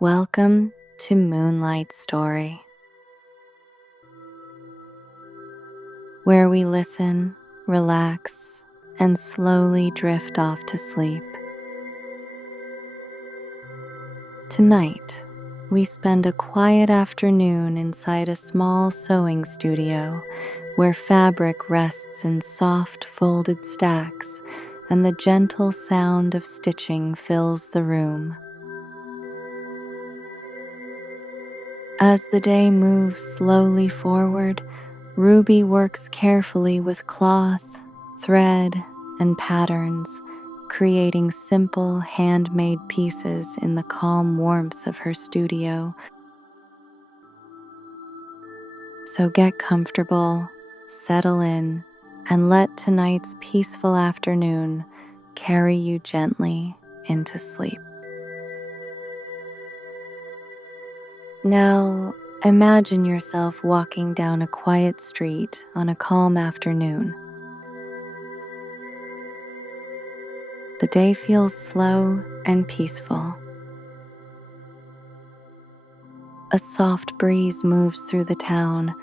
Welcome to Moonlight Story, where we listen, relax, and slowly drift off to sleep. Tonight, we spend a quiet afternoon inside a small sewing studio where fabric rests in soft folded stacks and the gentle sound of stitching fills the room. As the day moves slowly forward, Ruby works carefully with cloth, thread, and patterns, creating simple handmade pieces in the calm warmth of her studio. So get comfortable, settle in, and let tonight's peaceful afternoon carry you gently into sleep. Now, imagine yourself walking down a quiet street on a calm afternoon. The day feels slow and peaceful. A soft breeze moves through the town,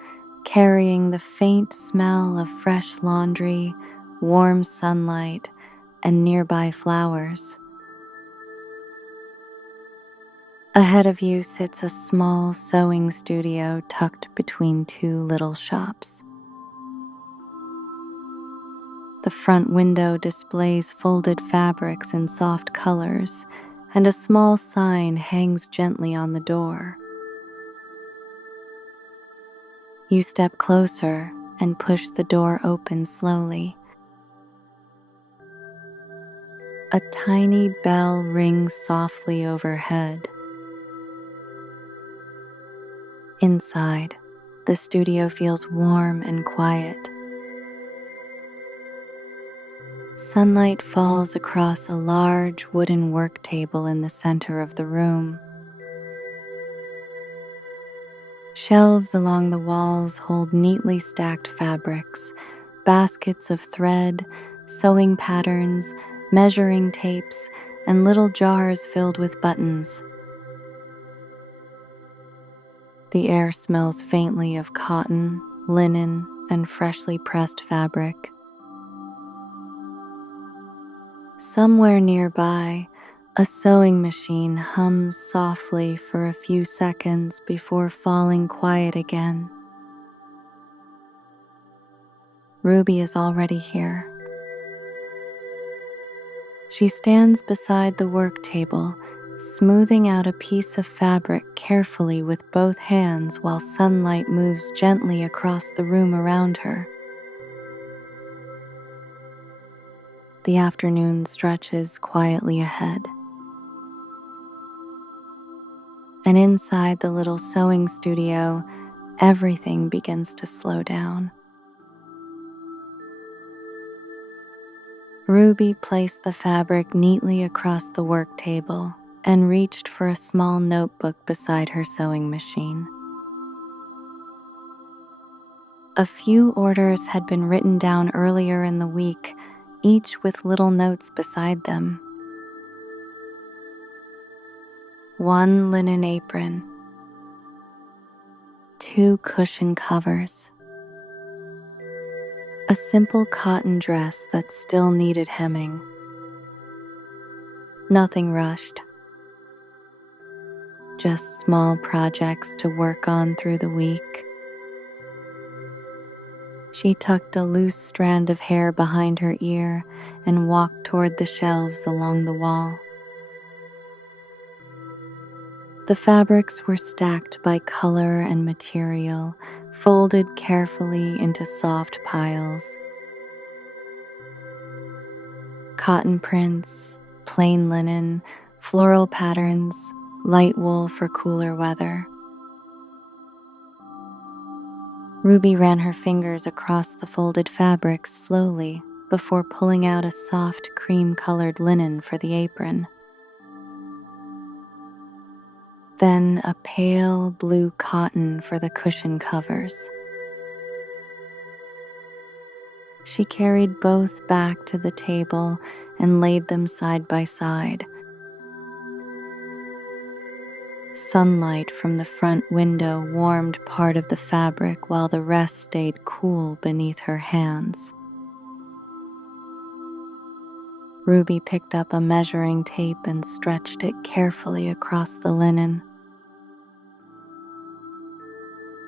carrying the faint smell of fresh laundry, warm sunlight, and nearby flowers. Ahead of you sits a small sewing studio tucked between two little shops. The front window displays folded fabrics in soft colors, and a small sign hangs gently on the door. You step closer and push the door open slowly. A tiny bell rings softly overhead. Inside, the studio feels warm and quiet. Sunlight falls across a large wooden work table in the center of the room. Shelves along the walls hold neatly stacked fabrics, baskets of thread, sewing patterns, measuring tapes, and little jars filled with buttons. The air smells faintly of cotton, linen, and freshly pressed fabric. Somewhere nearby, a sewing machine hums softly for a few seconds before falling quiet again. Ruby is already here. She stands beside the work table, smoothing out a piece of fabric carefully with both hands while sunlight moves gently across the room around her. The afternoon stretches quietly ahead. And inside the little sewing studio, everything begins to slow down. Ruby placed the fabric neatly across the work table and reached for a small notebook beside her sewing machine. A few orders had been written down earlier in the week, each with little notes beside them. 1 linen apron, 2 cushion covers, a simple cotton dress that still needed hemming. Nothing rushed, just small projects to work on through the week. She tucked a loose strand of hair behind her ear and walked toward the shelves along the wall. The fabrics were stacked by color and material, folded carefully into soft piles. Cotton prints, plain linen, floral patterns, light wool for cooler weather. Ruby ran her fingers across the folded fabrics slowly before pulling out a soft cream-colored linen for the apron. Then a pale blue cotton for the cushion covers. She carried both back to the table and laid them side by side. Sunlight from the front window warmed part of the fabric while the rest stayed cool beneath her hands. Ruby picked up a measuring tape and stretched it carefully across the linen.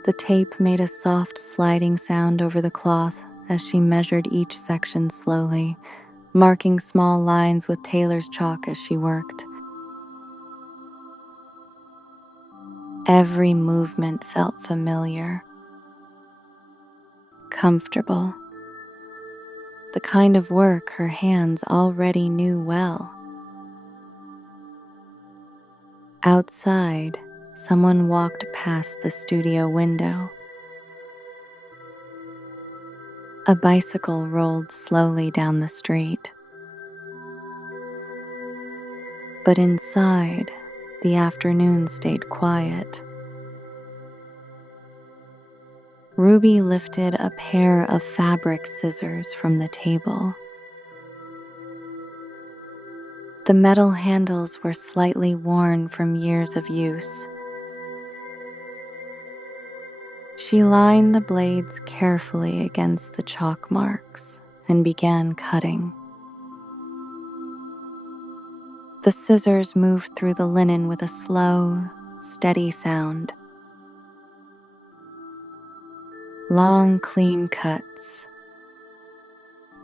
The tape made a soft sliding sound over the cloth as she measured each section slowly, marking small lines with tailor's chalk as she worked. Every movement felt familiar, comfortable, the kind of work her hands already knew well. Outside, someone walked past the studio window. A bicycle rolled slowly down the street. But inside, the afternoon stayed quiet. Ruby lifted a pair of fabric scissors from the table. The metal handles were slightly worn from years of use. She lined the blades carefully against the chalk marks and began cutting. The scissors moved through the linen with a slow, steady sound. Long, clean cuts.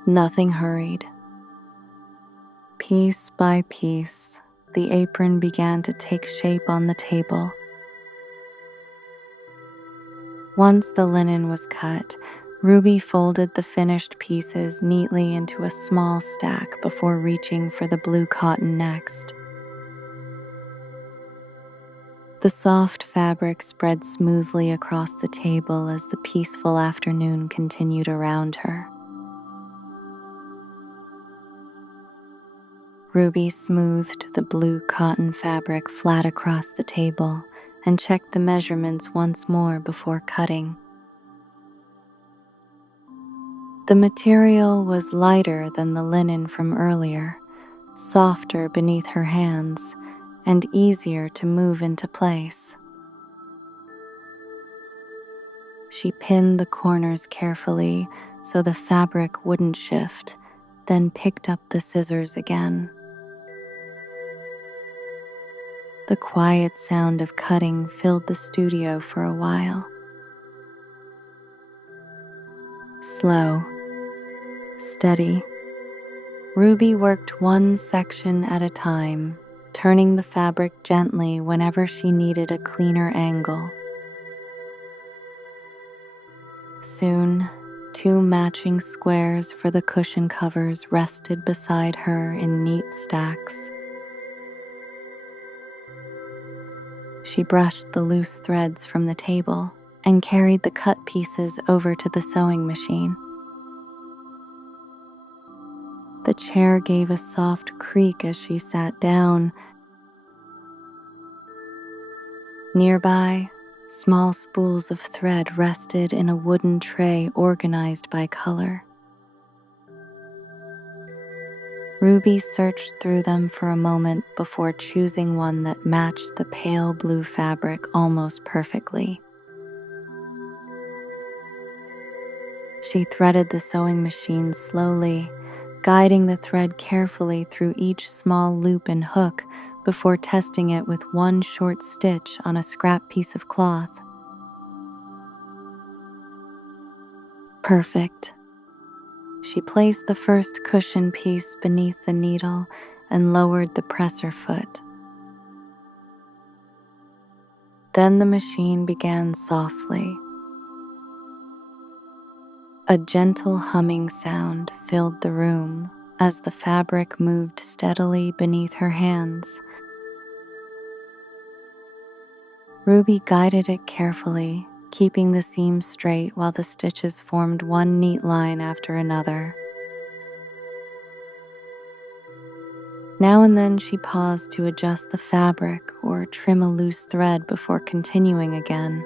Nothing hurried. Piece by piece, the apron began to take shape on the table. Once the linen was cut, Ruby folded the finished pieces neatly into a small stack before reaching for the blue cotton next. The soft fabric spread smoothly across the table as the peaceful afternoon continued around her. Ruby smoothed the blue cotton fabric flat across the table and checked the measurements once more before cutting. The material was lighter than the linen from earlier, softer beneath her hands, and easier to move into place. She pinned the corners carefully so the fabric wouldn't shift, then picked up the scissors again. The quiet sound of cutting filled the studio for a while. Slow, steady, Ruby worked one section at a time, turning the fabric gently whenever she needed a cleaner angle. Soon, two matching squares for the cushion covers rested beside her in neat stacks. She brushed the loose threads from the table and carried the cut pieces over to the sewing machine. The chair gave a soft creak as she sat down. Nearby, small spools of thread rested in a wooden tray organized by color. Ruby searched through them for a moment before choosing one that matched the pale blue fabric almost perfectly. She threaded the sewing machine slowly, guiding the thread carefully through each small loop and hook before testing it with one short stitch on a scrap piece of cloth. Perfect. She placed the first cushion piece beneath the needle and lowered the presser foot. Then the machine began softly. A gentle humming sound filled the room as the fabric moved steadily beneath her hands. Ruby guided it carefully, keeping the seams straight while the stitches formed one neat line after another. Now and then she paused to adjust the fabric or trim a loose thread before continuing again.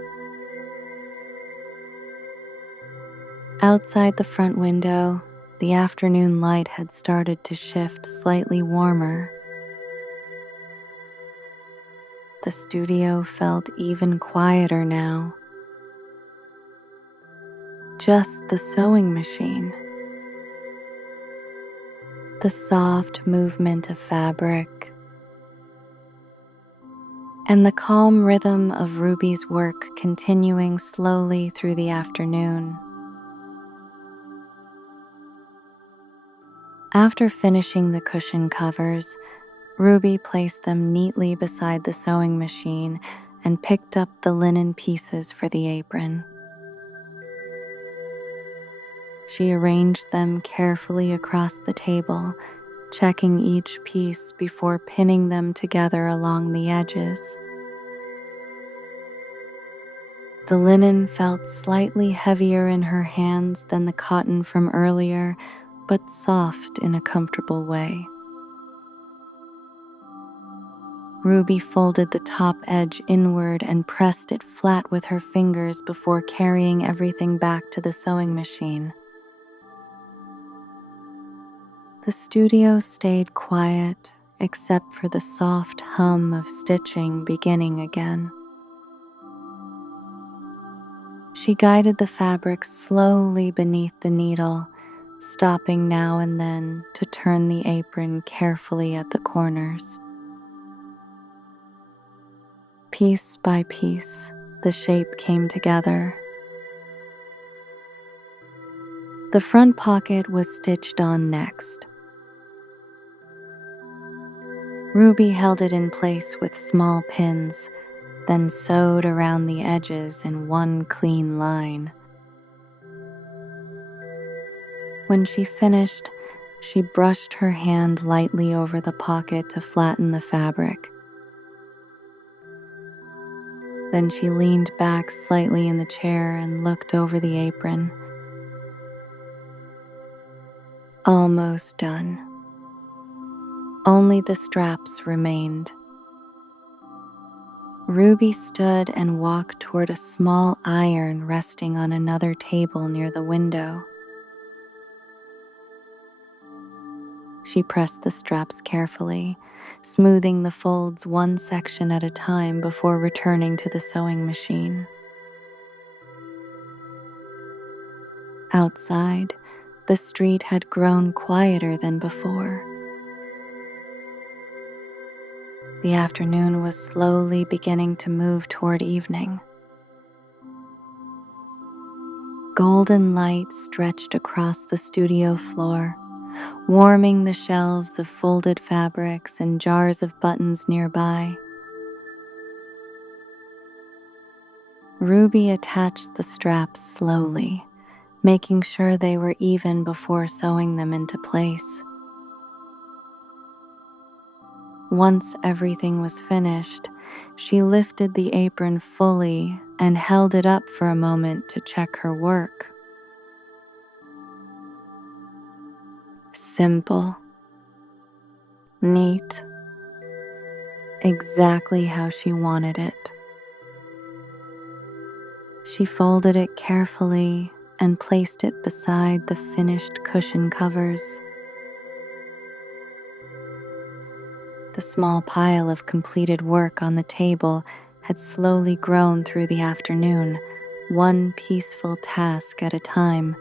Outside the front window, the afternoon light had started to shift slightly warmer. The studio felt even quieter now. Just the sewing machine, the soft movement of fabric, and the calm rhythm of Ruby's work continuing slowly through the afternoon. After finishing the cushion covers, Ruby placed them neatly beside the sewing machine and picked up the linen pieces for the apron. She arranged them carefully across the table, checking each piece before pinning them together along the edges. The linen felt slightly heavier in her hands than the cotton from earlier, but soft in a comfortable way. Ruby folded the top edge inward and pressed it flat with her fingers before carrying everything back to the sewing machine. The studio stayed quiet except for the soft hum of stitching beginning again. She guided the fabric slowly beneath the needle, stopping now and then to turn the apron carefully at the corners. Piece by piece, the shape came together. The front pocket was stitched on next. Ruby held it in place with small pins, then sewed around the edges in one clean line. When she finished, she brushed her hand lightly over the pocket to flatten the fabric. Then she leaned back slightly in the chair and looked over the apron. Almost done. Only the straps remained. Ruby stood and walked toward a small iron resting on another table near the window. She pressed the straps carefully, smoothing the folds one section at a time before returning to the sewing machine. Outside, the street had grown quieter than before. The afternoon was slowly beginning to move toward evening. Golden light stretched across the studio floor, warming the shelves of folded fabrics and jars of buttons nearby. Ruby attached the straps slowly, making sure they were even before sewing them into place. Once everything was finished, she lifted the apron fully and held it up for a moment to check her work. Simple, neat, exactly how she wanted it. She folded it carefully and placed it beside the finished cushion covers. The small pile of completed work on the table had slowly grown through the afternoon, one peaceful task at a time.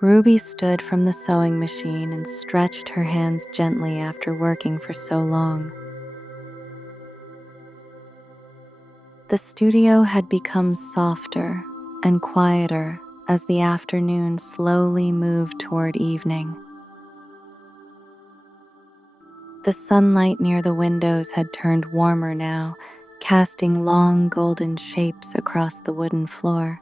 Ruby stood from the sewing machine and stretched her hands gently after working for so long. The studio had become softer and quieter as the afternoon slowly moved toward evening. The sunlight near the windows had turned warmer now, casting long golden shapes across the wooden floor.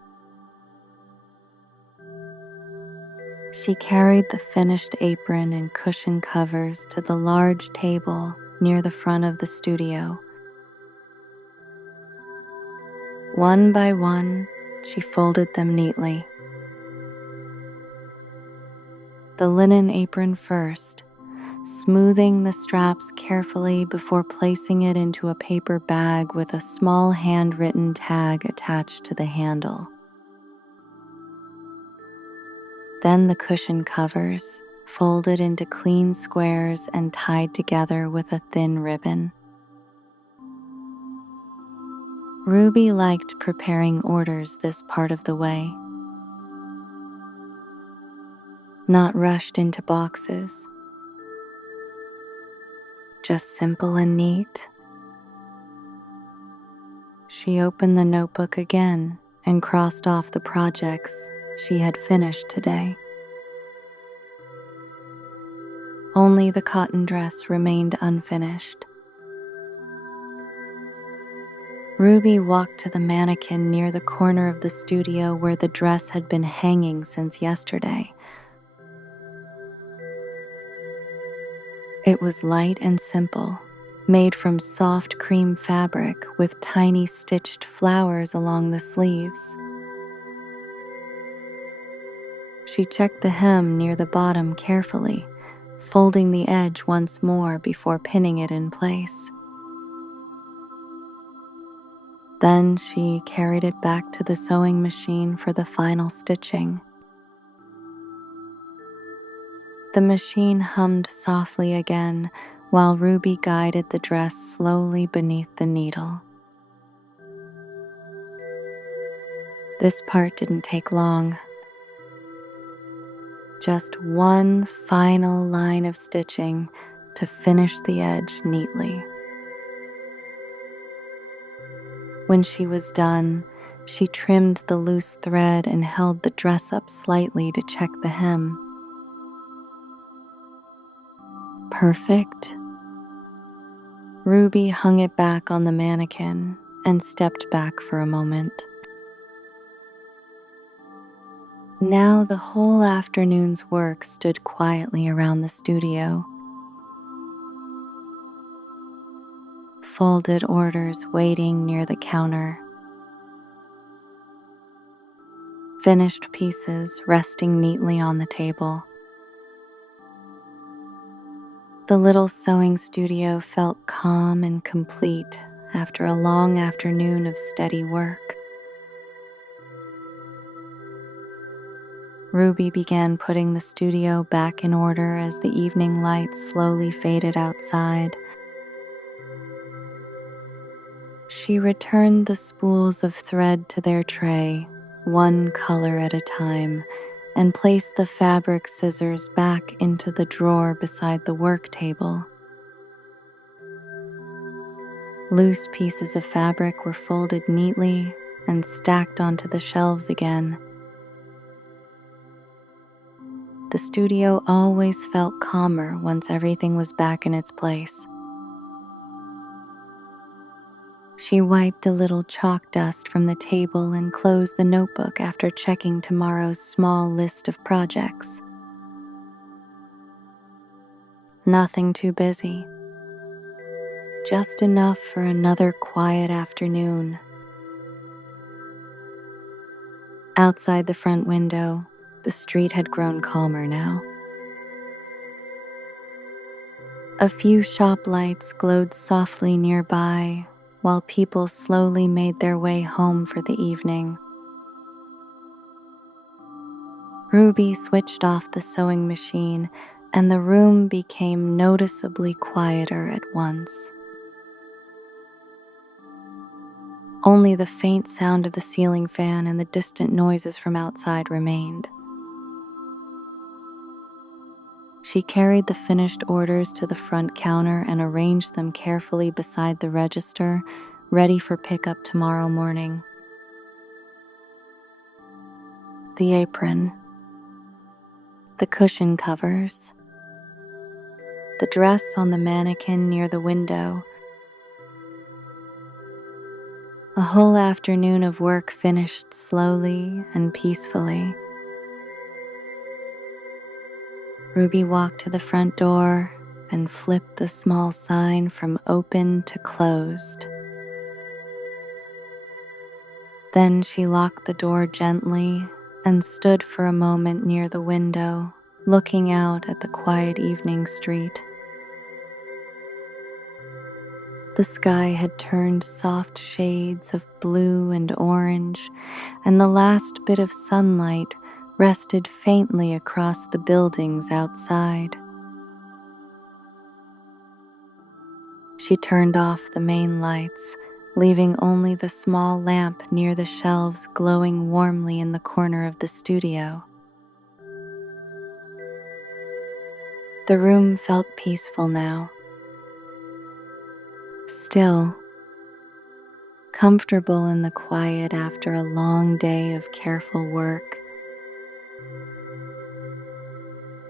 She carried the finished apron and cushion covers to the large table near the front of the studio. One by one, she folded them neatly. The linen apron first, smoothing the straps carefully before placing it into a paper bag with a small handwritten tag attached to the handle. Then the cushion covers, folded into clean squares and tied together with a thin ribbon. Ruby liked preparing orders this part of the way, not rushed into boxes, just simple and neat. She opened the notebook again and crossed off the projects she had finished today. Only the cotton dress remained unfinished. Ruby walked to the mannequin near the corner of the studio where the dress had been hanging since yesterday. It was light and simple, made from soft cream fabric with tiny stitched flowers along the sleeves. She checked the hem near the bottom carefully, folding the edge once more before pinning it in place. Then she carried it back to the sewing machine for the final stitching. The machine hummed softly again while Ruby guided the dress slowly beneath the needle. This part didn't take long. Just one final line of stitching to finish the edge neatly. When she was done, she trimmed the loose thread and held the dress up slightly to check the hem. Perfect. Ruby hung it back on the mannequin and stepped back for a moment. Now the whole afternoon's work stood quietly around the studio. Folded orders waiting near the counter. Finished pieces resting neatly on the table. The little sewing studio felt calm and complete after a long afternoon of steady work. Ruby began putting the studio back in order as the evening light slowly faded outside. She returned the spools of thread to their tray, one color at a time, and placed the fabric scissors back into the drawer beside the work table. Loose pieces of fabric were folded neatly and stacked onto the shelves again. The studio always felt calmer once everything was back in its place. She wiped a little chalk dust from the table and closed the notebook after checking tomorrow's small list of projects. Nothing too busy. Just enough for another quiet afternoon. Outside the front window, the street had grown calmer now. A few shop lights glowed softly nearby, while people slowly made their way home for the evening. Ruby switched off the sewing machine, and the room became noticeably quieter at once. Only the faint sound of the ceiling fan and the distant noises from outside remained. She carried the finished orders to the front counter and arranged them carefully beside the register, ready for pickup tomorrow morning. The apron, the cushion covers, the dress on the mannequin near the window. A whole afternoon of work finished slowly and peacefully. Ruby walked to the front door and flipped the small sign from open to closed. Then she locked the door gently and stood for a moment near the window, looking out at the quiet evening street. The sky had turned soft shades of blue and orange, and the last bit of sunlight rested faintly across the buildings outside. She turned off the main lights, leaving only the small lamp near the shelves glowing warmly in the corner of the studio. The room felt peaceful now, still, comfortable in the quiet after a long day of careful work.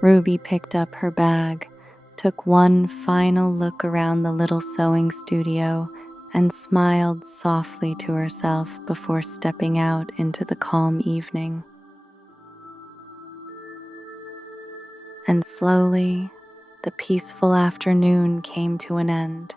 Ruby picked up her bag, took one final look around the little sewing studio, and smiled softly to herself before stepping out into the calm evening. And slowly, the peaceful afternoon came to an end.